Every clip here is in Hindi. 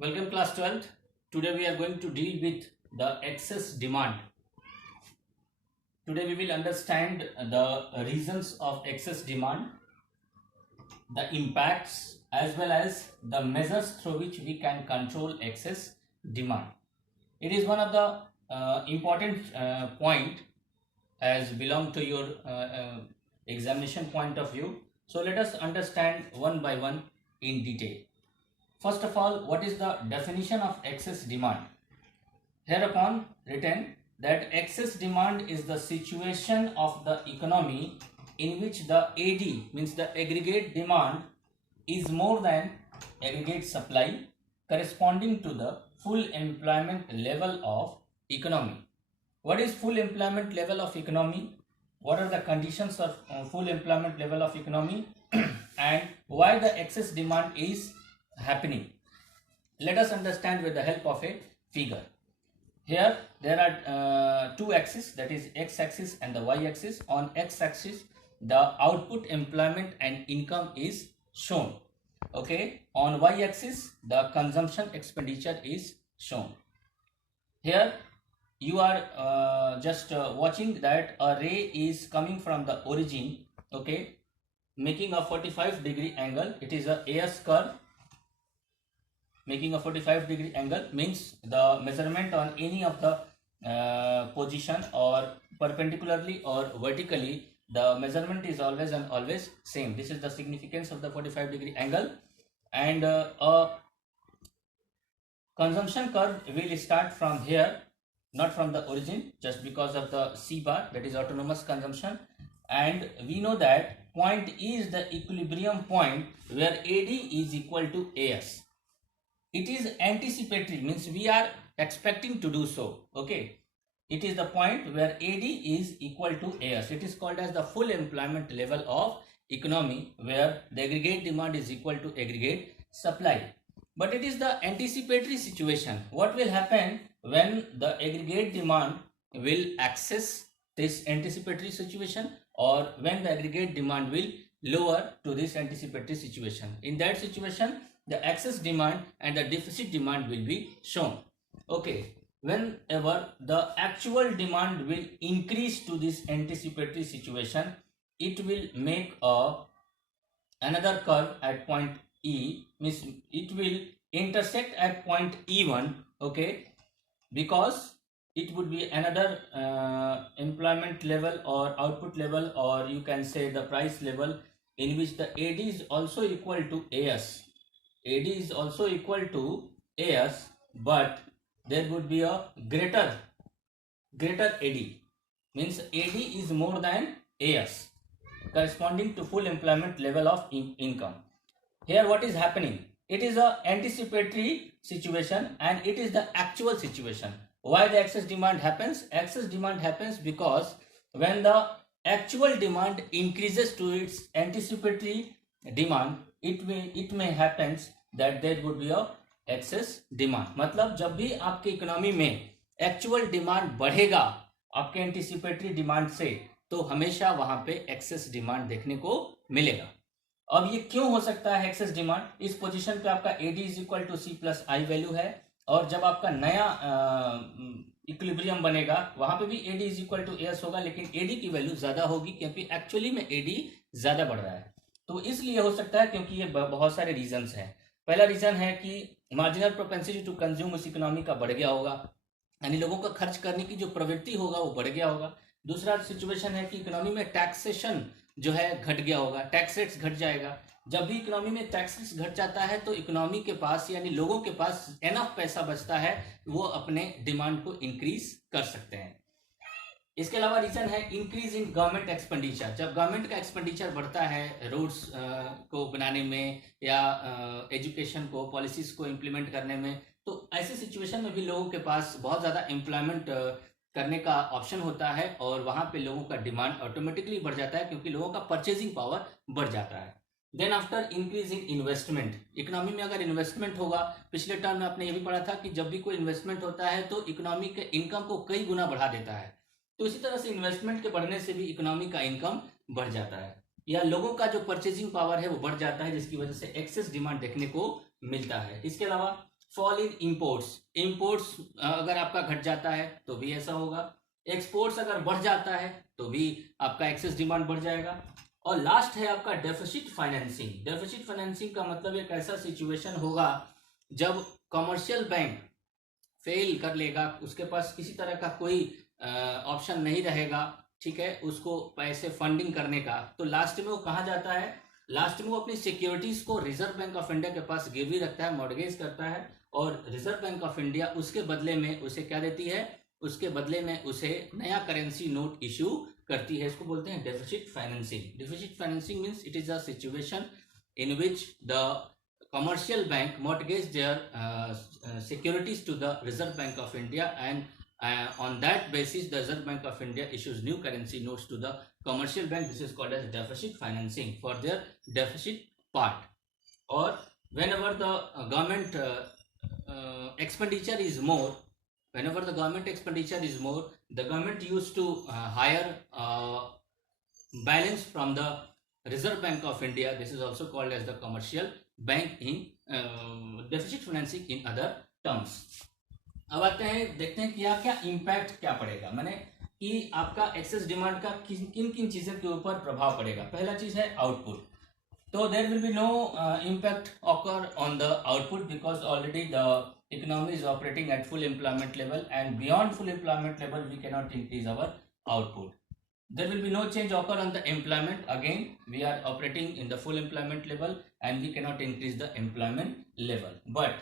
Welcome class 12th. Today we are going to deal with the excess demand. Today we will understand the reasons of excess demand, the impacts as well as the measures through which we can control excess demand. It is one of the important point as belong to your examination point of view. So let us understand one by one in detail. First of all, what is the definition of excess demand? Hereupon written that excess demand is the situation of the economy in which the AD means the aggregate demand is more than aggregate supply corresponding to the full employment level of economy. What is full employment level of economy? What are the conditions of full employment level of economy and why the excess demand is happening? Let us understand with the help of a figure. Here there are two axes, that is x-axis and the y-axis. On x-axis the output, employment and income is shown. Okay, on y-axis the consumption expenditure is shown. Here you are just watching that a ray is coming from the origin, okay, making a 45-degree angle. It is a AS curve making a 45-degree angle, means the measurement on any of the position or perpendicularly or vertically, the measurement is always and always same. This is the significance of the 45-degree angle. And a consumption curve will start from here, not from the origin, just because of the C bar, that is autonomous consumption. And we know that point E is the equilibrium point where AD is equal to AS. It is anticipatory, means we are expecting to do so. Okay, it is the point where AD is equal to AS. It is called as the full employment level of economy, where the aggregate demand is equal to aggregate supply. But it is the anticipatory situation. What will happen when the aggregate demand will access this anticipatory situation, or when the aggregate demand will lower to this anticipatory situation? In that situation, the excess demand and the deficit demand will be shown. Okay, whenever the actual demand will increase to this anticipatory situation, it will make another curve at point E, means it will intersect at point E1, okay, because it would be another employment level or output level, or you can say the price level, in which the AD is also equal to AS. AD is also equal to AS, but there would be a greater AD, means AD is more than AS, corresponding to full employment level of income. Here what is happening? It is a anticipatory situation and it is the actual situation. Why the excess demand happens? Excess demand happens because when the actual demand increases to its anticipatory demand, it may happens that there would be a excess demand. मतलब जब भी आपके इकोनॉमी में एक्चुअल डिमांड बढ़ेगा आपके एंटिसिपेटरी डिमांड से, तो हमेशा वहां पे एक्सेस डिमांड देखने को मिलेगा. अब ये क्यों हो सकता है एक्सेस डिमांड? इस पोजीशन पे आपका AD is equal to C plus I value है, और जब आपका नया इक्विलिब्रियम बनेगा वहां पे भी AD is equal to AS होगा, लेकिन AD की वैल्यू ज्यादा होगी क्योंकि एक्चुअली में AD ज्यादा बढ़ रहा है. तो इसलिए हो सकता है क्योंकि ये बहुत सारे रीजंस हैं. पहला रीजन है कि मार्जिनल प्रोपेंसिटी टू कंज्यूम उस इकोनॉमी का बढ़ गया होगा, यानी लोगों का खर्च करने की जो प्रवृत्ति होगा वो बढ़ गया होगा. दूसरा सिचुएशन है कि इकोनॉमी में टैक्सेशन जो है घट गया होगा, टैक्स रेट्स घट जाएगा. जब भी इकोनॉमी में टैक्स रेट्स घट जाता है तो इकोनॉमी के पास यानी लोगों के पास एनफ पैसा बचता है, वो अपने डिमांड को इंक्रीज कर सकते हैं. इसके अलावा रीजन है इंक्रीज इन गवर्नमेंट एक्सपेंडिचर. जब गवर्नमेंट का एक्सपेंडिचर बढ़ता है रोड्स को बनाने में या एजुकेशन को, पॉलिसीज को इम्प्लीमेंट करने में, तो ऐसे सिचुएशन में भी लोगों के पास बहुत ज़्यादा एम्प्लॉयमेंट करने का ऑप्शन होता है और वहाँ पे लोगों का डिमांड ऑटोमेटिकली बढ़ जाता है क्योंकि लोगों का परचेजिंग पावर बढ़ जाता है. Then after increase in investment. Economy में अगर इन्वेस्टमेंट होगा, पिछले टर्म में आपने ये भी पढ़ा था कि जब भी कोई इन्वेस्टमेंट होता है तो इकोनॉमी के इनकम को कई गुना बढ़ा देता है. तो इसी तरह से इन्वेस्टमेंट के बढ़ने से भी इकोनॉमी का इनकम बढ़ जाता है, या लोगों का जो परचेजिंग पावर है वो बढ़ जाता है, जिसकी वजह से एक्सेस डिमांड देखने को मिलता है. इसके अलावा फॉल इन इंपोर्ट्स अगर आपका घट जाता है तो भी ऐसा होगा, एक्सपोर्ट्स अगर बढ़ जाता है तो भी आपका एक्सेस डिमांड बढ़ जाएगा। और लास्ट है आपका डेफिसिट फाइनेंसिंग का मतलब एक ऐसा सिचुएशन होगा जब कमर्शियल बैंक फेल कर लेगा, उसके पास किसी तरह का कोई ऑप्शन नहीं रहेगा, ठीक है, उसको पैसे फंडिंग करने का, तो लास्ट में वो कहाँ जाता है, लास्ट में वो अपनी सिक्योरिटीज को रिजर्व बैंक ऑफ इंडिया के पास गिरवी रखता है, मॉर्गेज करता है, और रिजर्व बैंक ऑफ इंडिया उसके बदले में उसे क्या देती है, उसके बदले में उसे नया करेंसी नोट इश्यू करती है। इसको बोलते हैं deficit financing means it is a situation in which the commercial bank mortgage their securities to the Reserve Bank of India, and on that basis the Reserve Bank of India issues new currency notes to the commercial bank. This is called as deficit financing for their deficit part. Or whenever the government expenditure is more, the government used to hire balance from the Reserve Bank of India. This is also called as the commercial bank in deficit financing in other terms. अब आते हैं, देखते हैं क्या इम्पैक्ट क्या पड़ेगा, माने कि आपका एक्सेस डिमांड का किन किन चीजों के ऊपर प्रभाव पड़ेगा। पहला चीज है आउटपुट, तो there will be no impact occur on the output because already the economy is operating at full employment level and beyond full employment level we can not increase our output. There will be no change occur on the employment. Again, we are operating in the full employment level and we cannot increase the employment level. But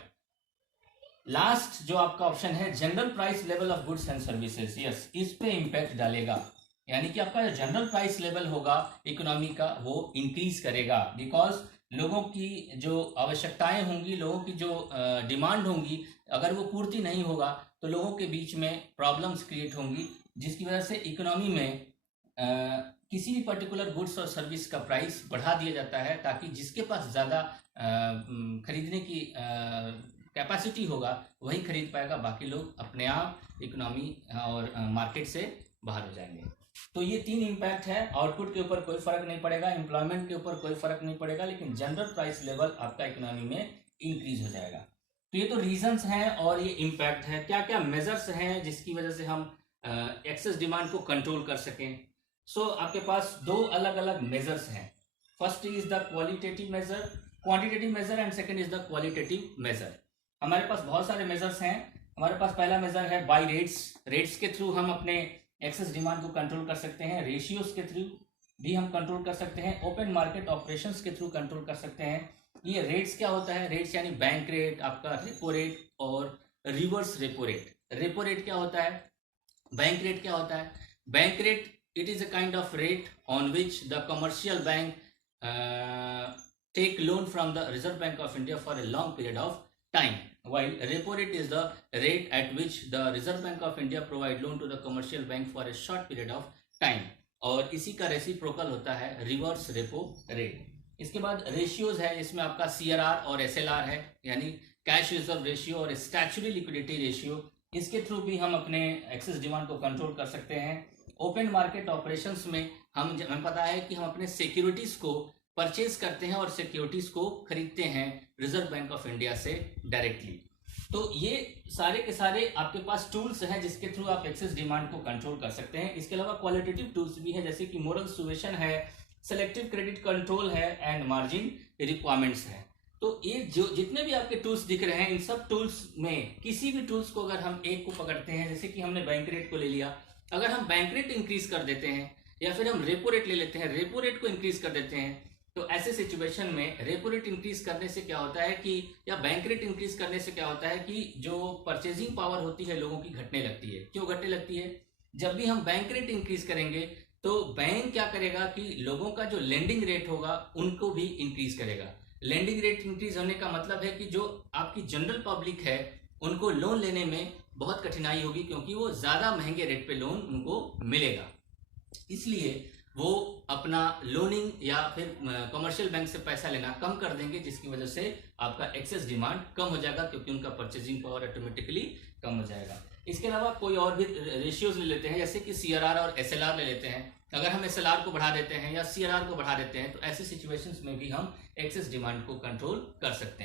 last जो आपका ऑप्शन है general price level of goods and services, yes, इस पे इम्पैक्ट डालेगा, यानी कि आपका जनरल प्राइस लेवल होगा इकोनॉमी का वो इंक्रीज करेगा, बिकॉज लोगों की जो आवश्यकताएं होंगी, लोगों की जो डिमांड होंगी, अगर वो पूर्ति नहीं होगा तो लोगों के बीच में प्रॉब्लम्स क्रिएट होंगी, जिसकी वजह से इकोनॉमी में किसी भी पर्टिकुलर गुड्स और सर्विस का प्राइस बढ़ा दिया जाता है, ताकि जिसके पास ज़्यादा खरीदने की कैपेसिटी होगा वही खरीद पाएगा, बाकी लोग अपने आप इकोनॉमी और मार्केट से बाहर हो जाएंगे। तो ये तीन इम्पैक्ट है, आउटपुट के ऊपर कोई फर्क नहीं पड़ेगा, एम्प्लॉयमेंट के ऊपर कोई फर्क नहीं पड़ेगा, लेकिन जनरल प्राइस लेवल आपका इकोनॉमी में इंक्रीज हो जाएगा। तो ये तो रीजंस हैं और ये इम्पैक्ट है। क्या क्या मेजर्स हैं जिसकी वजह से हम एक्सेस डिमांड को कंट्रोल कर सकें? सो आपके पास दो अलग अलग मेजर्स हैं। First is the quantitative measure and second is the qualitative measure. हमारे पास बहुत सारे मेजर्स हैं। हमारे पास पहला मेजर है बाय रेट्स के थ्रू हम अपने एक्सेस डिमांड को कंट्रोल कर सकते हैं, रेशियोज के थ्रू भी हम कंट्रोल कर सकते हैं, ओपन मार्केट ऑपरेशंस के थ्रू कंट्रोल कर सकते हैं। ये रेट्स क्या होता है? रेट्स यानी बैंक रेट, आपका रेपो रेट और reverse repo rate. Repo rate क्या होता है? बैंक रेट क्या होता है? Bank rate it is a kind of rate on which the commercial bank take loan from the Reserve Bank of India for a long period of time, while repo rate is the rate at which the Reserve Bank of India provide loan to the commercial bank for a short period of time, और इसी का रेसिप्रोकल होता है रिवर्स रेपो रेट। इसके बाद रेशियोज है, इसमें आपका CRR और SLR है, यानी कैश रिजर्व रेशियो और स्टैच्यूटरी लिक्विडिटी रेशियो। इसके थ्रू भी हम अपने एक्सेस डिमांड को कंट्रोल कर सकते हैं। ओपन मार्केट ऑपरेशंस में हमें पता है कि हम अपने सिक्योरिटीज को परचेज करते हैं और सिक्योरिटीज को खरीदते हैं रिजर्व बैंक ऑफ इंडिया से डायरेक्टली। तो ये सारे के सारे आपके पास टूल्स हैं जिसके थ्रू आप एक्सेस डिमांड को कंट्रोल कर सकते हैं। इसके अलावा क्वालिटेटिव टूल्स भी है, जैसे कि मोरल सुएशन है, सेलेक्टिव क्रेडिट कंट्रोल है एंड मार्जिन रिक्वायरमेंट्स है। तो ये जो जितने भी आपके टूल्स दिख रहे हैं, इन सब टूल्स में किसी भी टूल्स को अगर हम एक को पकड़ते हैं, जैसे कि हमने बैंक रेट को ले लिया, अगर हम बैंक रेट इंक्रीज कर देते हैं या फिर हम रेपो रेट ले लेते हैं, रेपो रेट को इंक्रीज कर देते हैं, तो ऐसे सिचुएशन में रेपो रेट इंक्रीज करने से क्या होता है कि, या बैंक रेट इंक्रीज करने से क्या होता है कि जो परचेजिंग पावर होती है लोगों की घटने लगती है। क्यों घटने लगती है? जब भी हम बैंक रेट इंक्रीज करेंगे तो बैंक क्या करेगा कि लोगों का जो लेंडिंग रेट होगा उनको भी इंक्रीज करेगा। लेंडिंग रेट इंक्रीज होने का मतलब है कि जो आपकी जनरल पब्लिक है उनको लोन लेने में बहुत कठिनाई होगी, क्योंकि वो ज्यादा महंगे रेट पे लोन उनको मिलेगा, इसलिए वो अपना लोनिंग या फिर कमर्शियल बैंक से पैसा लेना कम कर देंगे, जिसकी वजह से आपका एक्सेस डिमांड कम हो जाएगा, क्योंकि उनका परचेजिंग पावर ऑटोमेटिकली कम हो जाएगा। इसके अलावा कोई और भी रेशियोज ले लेते हैं, जैसे कि CRR और SLR ले लेते हैं। अगर हम SLR को बढ़ा देते हैं या CRR को बढ़ा देते हैं तो ऐसी सिचुएशंस में भी हम एक्सेस डिमांड को कंट्रोल कर सकते हैं।